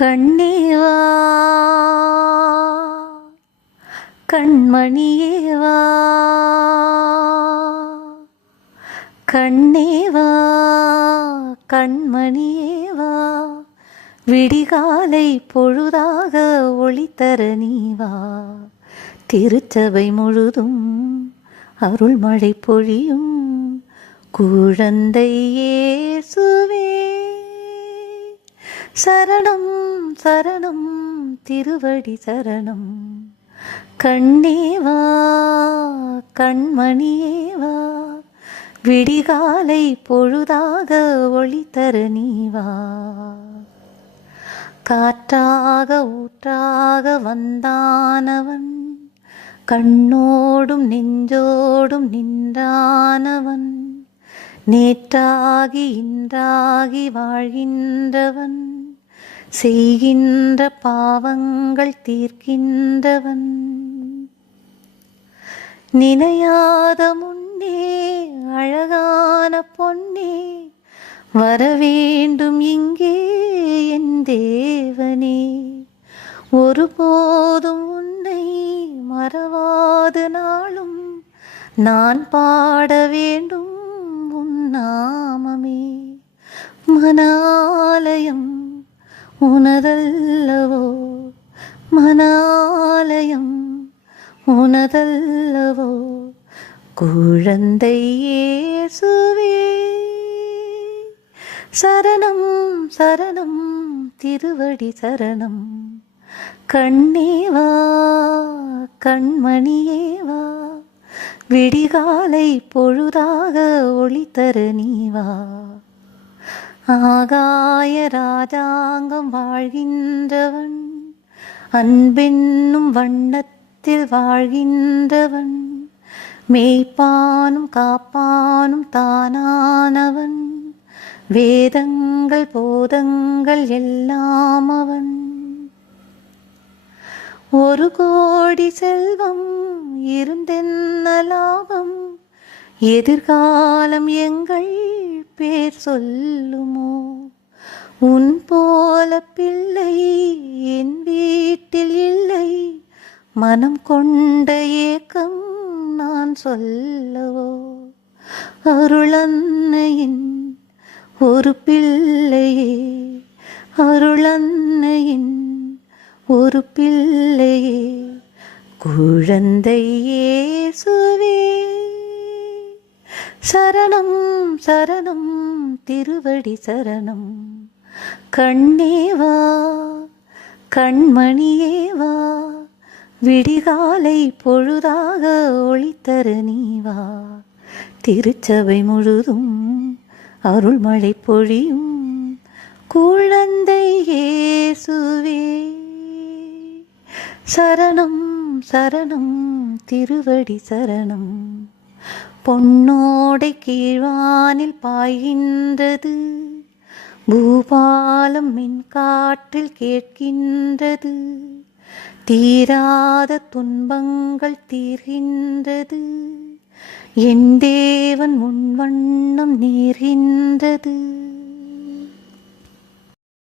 கண்ணேவா கண்மணியேவா? கண்ணேவா கண்மணியேவா? விடிகாலை பொழுதாக ஒளித்தர நீவா? திருச்சபை முழுதும் அருள் மழை பொழியும் குழந்தை இயேசுவே சரணம் சரணம் திருவடி சரணம். கண்ணேவா கண்மணியேவா விடிகாலை பொழுதாக ஒளி ஒளித்தர நீவா காற்றாக ஊற்றாக வந்தானவன் கண்ணோடும் நெஞ்சோடும் நின்றானவன் நேற்றாகி இன்றாகி வாழ்கின்றவன். செய்கின்ற பாவங்கள் தீர்க்கின்றவன். நினையாத முன்னே அழகான பொன்னே வரவேண்டும் இங்கே என் தேவனே. ஒருபோதும் உன்னை மறவாது நாளும் நான் பாட வேண்டும் உன் நாமமே. மனா உனதல்லவோ? மனாலயம் உனதல்லவோ? குழந்தை இயேசுவே சரணம் சரணம் திருவடி சரணம். கண்ணேவா கண்மணியேவா விடிகாலை பொழுதாக ஒளி தர நீவா ஆகாய ராஜாங்கம் வாழ்கின்றவன் அன்பென்னும் வண்ணத்தில் வாழ்கின்றவன் மேய்ப்பானும் காப்பானும் தானானவன் வேதங்கள் போதங்கள் எல்லாம் அவன். ஒரு கோடி செல்வம் இருந்தென்ன லாபம்? எதிர்காலம் எங்கள் பேர் சொல்லுமோ? உன் போல பிள்ளை என் வீட்டில் இல்லை. மனம் கொண்ட ஏக்கம் நான் சொல்லவோ? அருளன்னையின் ஒரு பிள்ளையே அருளன்னையின் ஒரு பிள்ளையே குழந்தை இயேசுவே சரணம் சரணம் திருவடி சரணம். கண்ணேவா கண்மணியேவா விடிகாலை பொழுதாக ஒளித்தர நீவா திருச்சபை முழுதும் அருள்மழை பொழியும் குழந்தை இயேசுவே. சரணம் சரணம் திருவடி சரணம். பொன்னோடை கீழ்வானில் பாய்கின்றது. பூபாலம் மின்காற்றில் கேட்கின்றது. தீராத துன்பங்கள் தீர்கின்றது. என் தேவன் முன்வண்ணம் நீர்கின்றது.